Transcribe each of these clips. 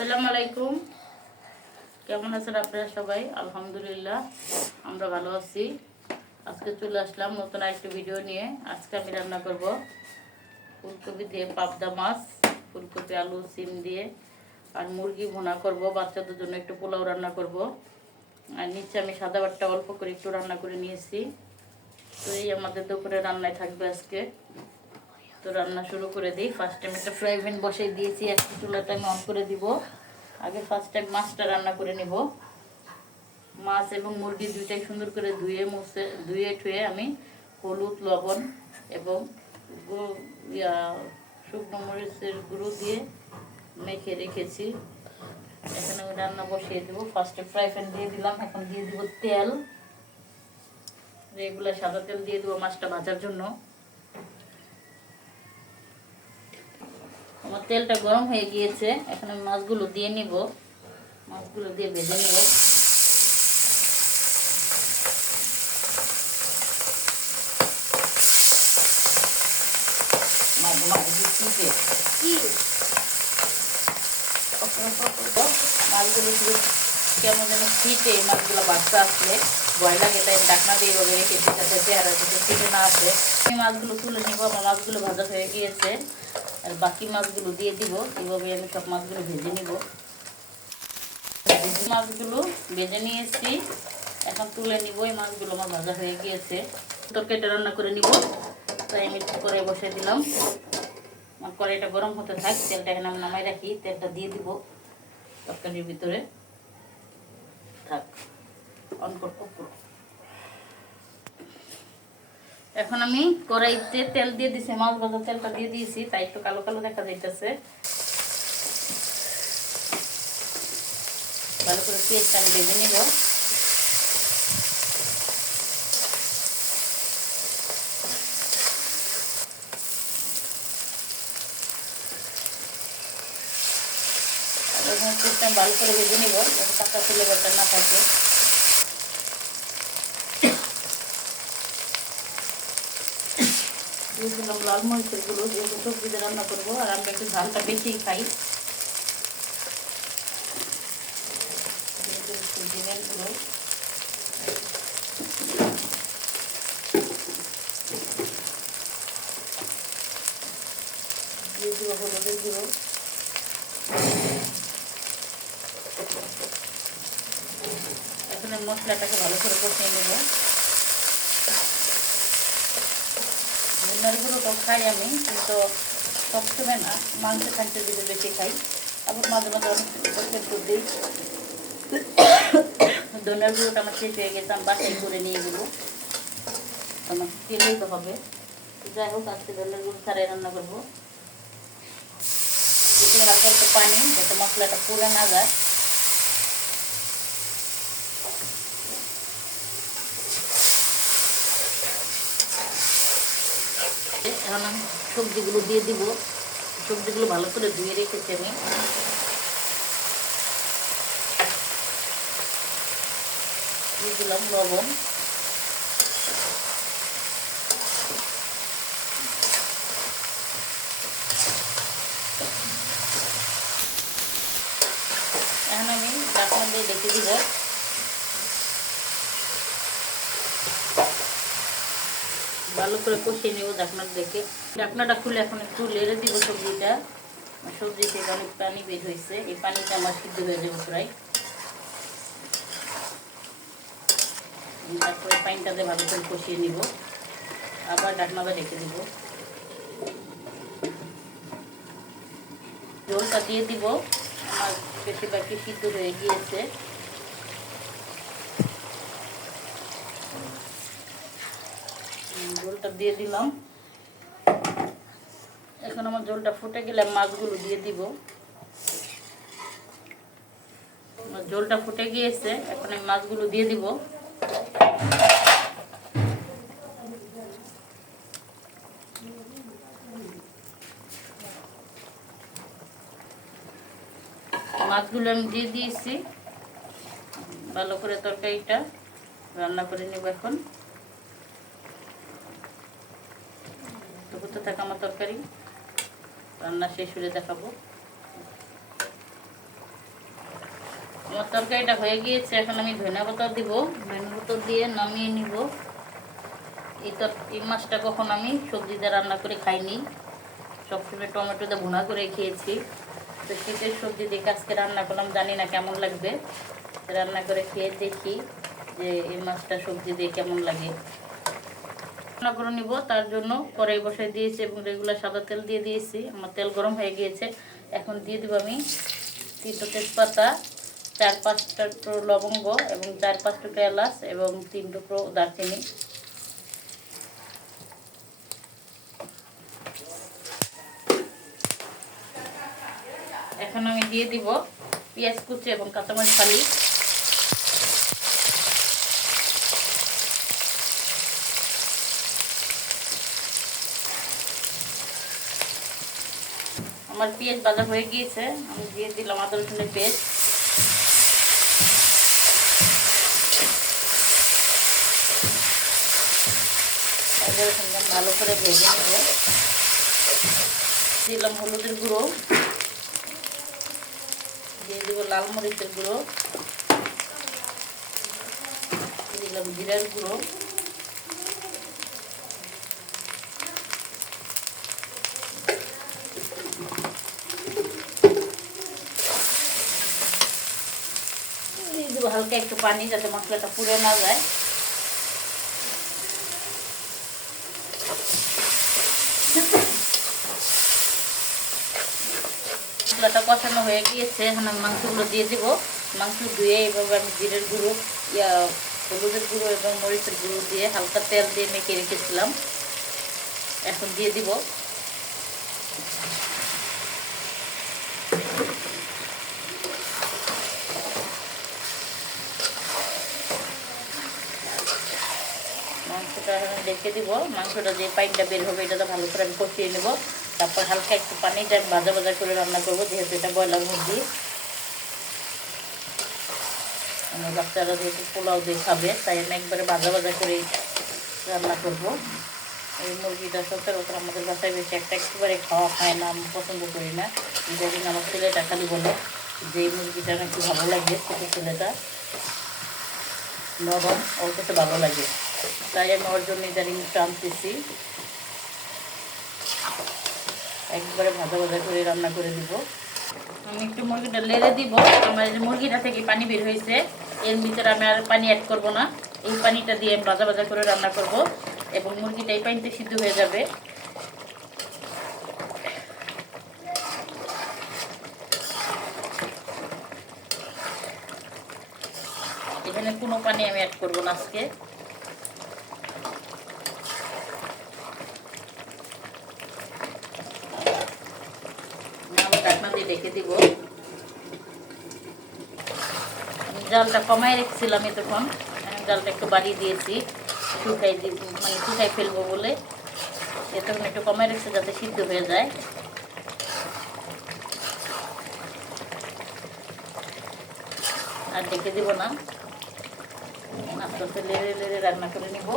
আসসালামু আলাইকুম। কেমন আছেন আপনারা সবাই? আলহামদুলিল্লাহ, আমরা ভালো আছি। আজকে চলে আসলাম নতুন একটা ভিডিও নিয়ে। আজকে আমি রান্না করব ফুলকপি দিয়ে পাবদা মাছ, ফুলকপি, আলু, সিম দিয়ে, আর মুরগি ভুনা করব। বাচ্চাদের জন্য একটু পোলাও রান্না করব। আর নিচে আমি সাদা বাট্টা অল্প করে একটু রান্না করে নিয়েছি। তো এই আমাদের দুপুরে রান্নায় থাকবে আজকে। তো রান্না শুরু করে দিই। ফার্স্ট টাইম একটা ফ্রাই প্যান বসিয়ে দিয়েছি একটা চুলাটা আমি অন করে দিব। আগে ফার্স্ট টাইম মাছটা রান্না করে নিব। মাছ এবং মুরগি দুইটাই সুন্দর করে ধুয়ে মুছে, ধুয়ে ঠুয়ে আমি হলুদ, লবণ এবং শুকনো মরিচের গুঁড়ো দিয়ে মেখে রেখেছি। এখানে আমি রান্না বসিয়ে দেবো। ফার্স্টে ফ্রাই প্যান দিয়ে দিলাম, এখন দিয়ে দিব তেল। রেগুলার সাদা তেল দিয়ে দেবো মাছটা ভাজার জন্য। আমার তেলটা গরম হয়ে গিয়েছে এখন আমি মাছগুলো দিয়ে নিব। মাছগুলো দিয়ে ভেজে নিব। মাছগুলো কেমন যেন মাছগুলো বাচ্চা আসলে। ভয় লাগে তাই ডাকনা দিয়ে এভাবে না আসে। এই মাছগুলো তুলে নিব আমার মাছগুলো ভাজা হয়ে গিয়েছে। আর বাকি মাছগুলো দিয়ে দিব এইভাবে আমি সব মাছগুলো ভেজে নিব। মাছগুলো ভেজে নিয়েছি, এখন তুলে নিব, এই মাছগুলো আমার ভাজা হয়ে গিয়েছে। তরকারিটা রান্না করে নিব, তাই আমি করে বসে দিলাম। আমার কড়াইটা গরম হতে থাক, তেলটা এখানে আমি নামাই রাখি, তেলটা দিয়ে দিব তরকারির ভিতরে। থাক, অন করব পুরো এখন আমি কড়াইতে তেল দিয়ে দিছি, মাছ ভাজার তেলটা দিয়ে দিয়েছি, তাই একটু কালো কালো দেখা যাইতেছে। ভালো করে পেঁয়াজটা আমি ভেজে নিব। ভালো করে ভেজে নিব কাঁচা ফ্লেভারটা না থাকে। দিয়ে দিলাম লাল গুঁড়ো, যেহেতু সবজিতে রান্না করব, আর আমরা একটু ঝালটা বেশিই খাই। দিয়ে এখন মশলাটাকে ভালো করে কষিয়ে নেব। ধনিয়ার তো খাই আমি, কিন্তু সবসময় না, মাংস খাইতে দিলে বেশি খাই। আবার মাঝে মাঝে অনেক করে দিই। ধনিয়ার গুঁড়োটা আমার শেষ হয়ে গেছে, আমি বাসায় করে নিয়ে গেবো আমার তেলেই তো হবে। যাই হোক, আজকে ধনিয়ার গুঁড়ো ছাড়াই রান্না করব। হালকা একটু পানি, যাতে মশলাটা পুড়ে না যায়। এখন সবজিগুলো দিয়ে দিব। সবজিগুলো ভালো করে ধুয়ে রেখেছি আমি। দিয়ে দিলাম লবণ এখন আমি ডাকনা দিয়ে ডেকে দিব ভালো করে কষিয়ে নেব ঢাকনার দেখে ঢাকনাটা খুলে এখন একটু লেড়ে দিব সবজিটা। সবজি থেকে অনেক পানি বের হয়েছে। এই পানিটা আমার সিদ্ধ হয়ে যাবে প্রায়। তারপরে পানিটাতে ভালো করে কষিয়ে নিব। আবার ঢাকনাটা রেখে দিব। জলটা দিয়ে দিব। আমার বেশিরভাগই সিদ্ধ হয়ে গিয়েছে। জলটা দিয়ে দিলাম। এখন আমার জলটা ফুটে গেলে মাছগুলো দিয়ে দিব। আমার জলটা ফুটে গিয়েছে, এখন আমি মাছগুলো দিয়ে দিব। মাছগুলো আমি দিয়ে দিয়েছি। ভালো করে তরকারিটা রান্না করে নেব এখন তো করতে থাকা আমার তরকারি। রান্না শেষ হলে দেখাবো। আমার তরকারিটা হয়ে গিয়েছে, এখন আমি ধনিয়া পাতা দিব। ধনিয়া পাতা দিয়ে নামিয়ে নিব। এই তর, এই মাছটা কখন আমি সবজি দিয়ে রান্না করে খাইনি। সবসময় টমেটো দিয়ে ভুনা করে খেয়েছি। তো শীতের সবজি দিয়ে আজকে রান্না করলাম, জানি না কেমন লাগবে। রান্না করে খেয়ে দেখি যে এই মাছটা সবজি দিয়ে কেমন লাগে। রান্না করে নিব, তার জন্য কড়াই বসাই দিয়েছি এবং রেগুলার সাদা তেল দিয়ে দিয়েছি। আমার তেল গরম হয়ে গিয়েছে। এখন দিয়ে দেবো আমি তিনটো তেজপাতা, চার পাঁচটা টুকরো লবঙ্গ এবং চার পাঁচ টুকরো এলাচ এবং তিন টুকরো দারচিনি। এখন আমি দিয়ে দিব পেঁয়াজ কুচি এবং কাঁচামরিচ ফালি আমার পেঁয়াজ ভাজা হয়ে গিয়েছে, আমি দিয়ে দিলাম আদা রসুনের পেস্ট আদা রসুন ভালো করে ভেজে নেব। দিলাম হলুদের গুঁড়ো। দিয়ে দেবো লাল মরিচের গুঁড়ো। দিলাম জিরার গুঁড়ো দিয়ে দেবো হালকা একটু পানি যাতে মশলাটা পুড়ে না যায়। মশলাটা কষানো হয়ে গিয়েছে, এখন আমি মাংসগুলো দিয়ে দিব। মাংস ধুয়ে এভাবে আমি জিরের গুঁড়ো, ইয়া, হলুদের গুঁড়ো এবং মরিচের গুঁড়ো দিয়ে হালকা তেল দিয়ে মেখে রেখেছিলাম। এখন দিয়ে দিব মাংসটা এখন রেখে দিব, মাংসটা যে পাইনটা বের হবে, এটা তো ভালো করে আমি কষিয়ে নেব। তারপর হালকা একটু পানি দিয়ে আমি ভাজা ভাজা করে রান্না করব, যেহেতু এটা ব্রয়লার মুরগি। আমার বাচ্চারা যেহেতু পোলাও দিয়ে খাবে, তাই আমি একবারে ভাজা ভাজা করে রান্না করব। এই মুরগিটা সচরাচর আমাদের বাসায় বেশি একটা একেবারে খাওয়া খায় না, আমি পছন্দ করি না। যেদিন আমার ছেলেটা খালি বলে যে এই মুরগিটা নাকি ভালো লাগে, ছোটো ছেলেটা, নরম ওর কাছে ভালো লাগে। তাই আমি ওর জন্য ইদানিং টানতেছি। একবারে ভাজা ভাজা করে রান্না করে দিব। আমি একটু মুরগিটা লেড়ে দিব। আমার মুরগিটা থেকে পানি বের হয়েছে, এর ভিতরে আমি আর পানি অ্যাড করব না। এই পানিটা দিয়ে আমি ভাজা ভাজা করে রান্না করব এবং মুরগিটা এই পানিতে সিদ্ধ হয়ে যাবে। এখানে কোনো পানি আমি অ্যাড করব না আজকে। ঢেকে দিব। জালটা কমাই রেখেছিলাম এতক্ষণ। জালটা একটু বাড়িয়ে দিয়েছি। শুকাই মানে শুকাই ফেলব বলে। এতক্ষণ একটু কমাই রেখেছি যাতে সিদ্ধ হয়ে যায়। আর ডেকে দিব না। আস্তে আস্তে লেড়ে লেড়ে রান্না করে নিব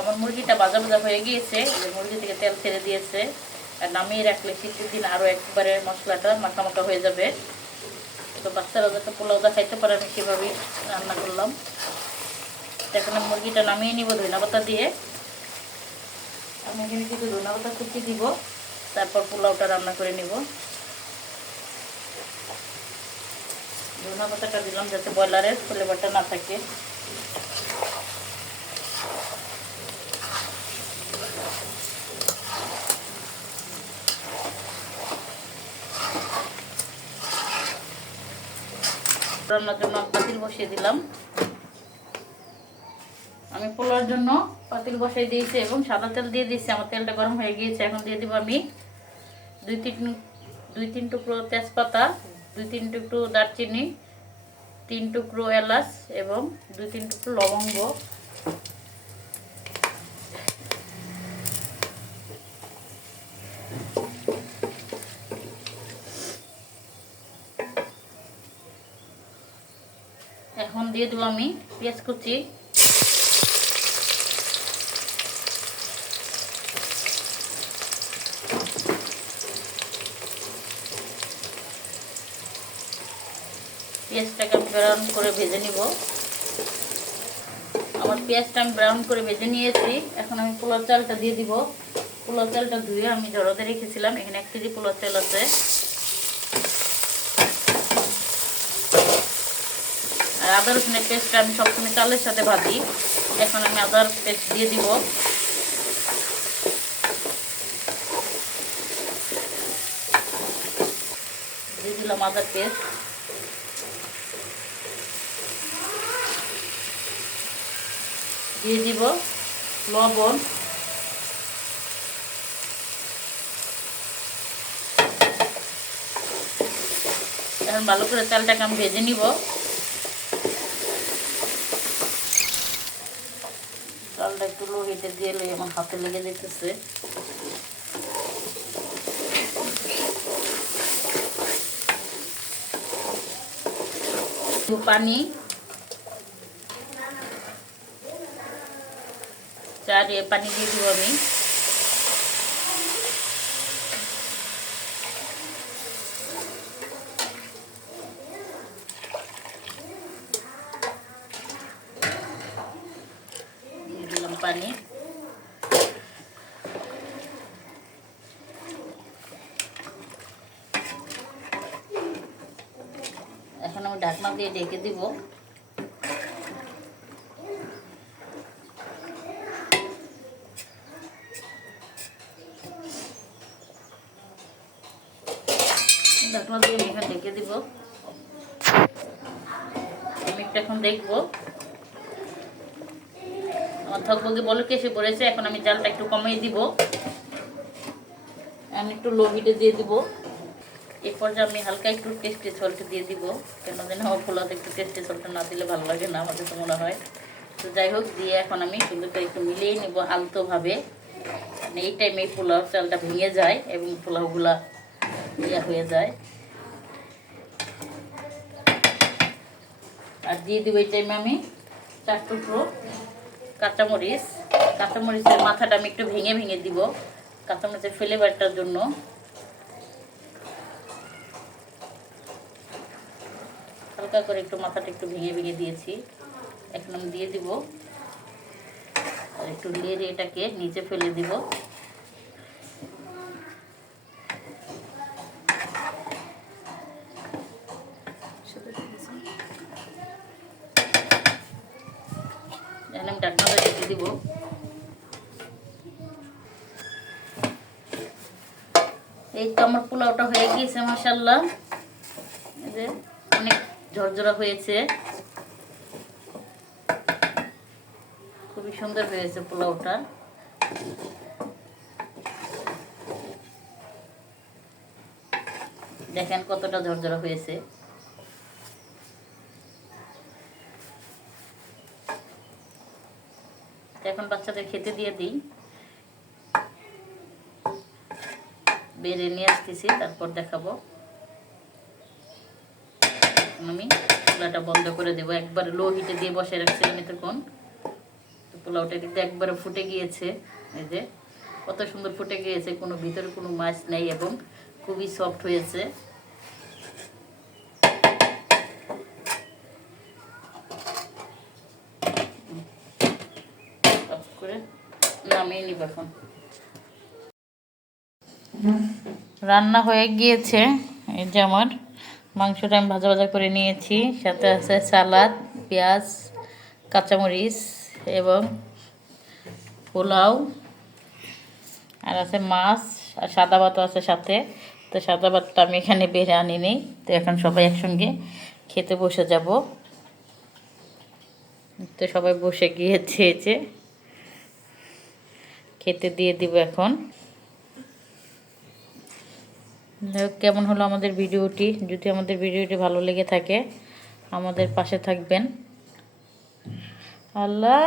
আমার মুরগিটা ভাজা ভাজা হয়ে গিয়েছে মুরগি থেকে তেল ছেড়ে দিয়েছে। আর নামিয়ে রাখলে শীতের দিন আরও একবারে মশলাটা মাখা মাখা হয়ে যাবে। তো বাচ্চারা যাতে পোলাওটা খাইতে পারে, আমি সেভাবেই রান্না করলাম। এখন মুরগিটা নামিয়ে নিব ধনিয়া পাতা দিয়ে। আমি এখানে কিছু ধনিয়া পাতা কুচি দিব, তারপর পোলাওটা রান্না করে নিব। ধনিয়া পাতাটা দিলাম যাতে ব্রয়লারের ফ্লেভারটা না থাকে। রান্নার জন্য পাতিল বসিয়ে দিলাম। আমি পোলার জন্য পাতিল বসাই দিয়েছি এবং সাদা তেল দিয়ে দিয়েছি। আমার তেলটা গরম হয়ে গিয়েছে। এখন দিয়ে দিব আমি দুই তিন দুই তিন টুকরো তেজপাতা, দুই তিন টুকরো দারচিনি, তিন টুকরো এলাচ এবং দুই তিন টুকরো লবঙ্গ। দিয়ে দেবো আমি পেঁয়াজ কুচি। পেঁয়াজটাকে আমি ব্রাউন করে ভেজে নিব। আমার পেঁয়াজটা আমি ব্রাউন করে ভেজে নিয়েছি। এখন আমি পোলার চালটা দিয়ে দিব। পোলার চালটা ধুয়ে আমি জড়াতে রেখেছিলাম। এখানে এক কেজি পোলার চাল আছে। আর আদা রসুনের পেস্টটা আমি সবসময় চালের সাথে ভাজি। এখন আমি আদার পেস্ট দিয়ে দিব। দিয়ে দিলাম আদার পেস্ট দিয়ে দিব লবণ। এখন ভালো করে চালটাকে আমি ভেজে নিব চালটা একটু লো হিটে দিয়ে আমার হাতে লেগে যেতেছে পানি। চারিয়ে পানি দিয়ে দিব আমি দিয়ে দিলাম পানি এখন আমি ঢাকনা দিয়ে ডেকে দিব। ঢাকনা দিয়ে আমি ডেকে দিব। আমি একটু এখন দেখব। আমার থকবগে বলে এসে পড়েছে, এখন আমি জালটা একটু কমিয়ে দিব। আমি একটু লো দিয়ে দিব। এই পর্যায়ে আমি হালকা একটু টেস্টি সল্ট দিয়ে দিব। কেন যেন পোলাতে একটু টেস্টি সল্ট না দিলে ভালো লাগে না আমাদের তো মনে হয়। তো যাই হোক, দিয়ে এখন আমি সুন্দর করে একটু মিলিয়ে নিব আলতোভাবে। মানে এই টাইমে এই পোলাও চালটা ভেঙে যায় এবং পোলাওগুলা ইয়ে হয়ে যায়। আর দিয়ে দিব এই টাইমে আমি চার টুকরো কাঁচামরিচ। কাঁচামরিচের মাথাটা আমি একটু ভেঙে ভেঙে দিব। কাঁচামরিচের ফ্লেভারটার জন্য। হালকা করে একটু মাথাটা একটু ভেঙে ভেঙে দিয়েছি। এখন আমি দিয়ে দিব। আর একটু লেড়ে এটাকে নিচে ফেলে দিব। এই তো আমার পোলাওটা হয়ে গিয়েছে মাসাল্লাহ ঝরঝরা হয়েছে। খুবই সুন্দর হয়েছে পোলাওটা। দেখেন কতটা ঝরঝরা হয়েছে। এখন বাচ্চাদের খেতে দিয়ে দিই। বেড়ে নিয়ে আসতেছি, তারপর দেখাবো। এখন আমি চুলাটা বন্ধ করে দেবো। একবার লো হিটে দিয়ে বসে রাখছিলাম এতক্ষণ। তো পোলাওটা কিন্তু একবারে ফুটে গিয়েছে। এই যে, কত সুন্দর ফুটে গিয়েছে। কোনো ভিতরে কোনো মাছ নেই এবং খুবই সফট হয়েছে। নামিয়ে নিব এখন। রান্না হয়ে গিয়েছে। এই যে আমার মাংসটা আমি ভাজা ভাজা করে নিয়েছি। সাথে আছে সালাদ, পেঁয়াজ, কাঁচামরিচ এবং পোলাও। আর আছে মাছ আর সাদা ভাতও আছে সাথে। তো সাদা ভাতটা আমি এখানে বেড়ে আনি আনিনি। তো এখন সবাই একসঙ্গে খেতে বসে যাব। তো সবাই বসে গিয়েছে এই যে খেতে দিয়ে দিব এখন। কেমন হলো আমাদের ভিডিওটি? যদি আমাদের ভিডিওটি ভালো লেগে থাকে আমাদের পাশে থাকবেন। আল্লাহ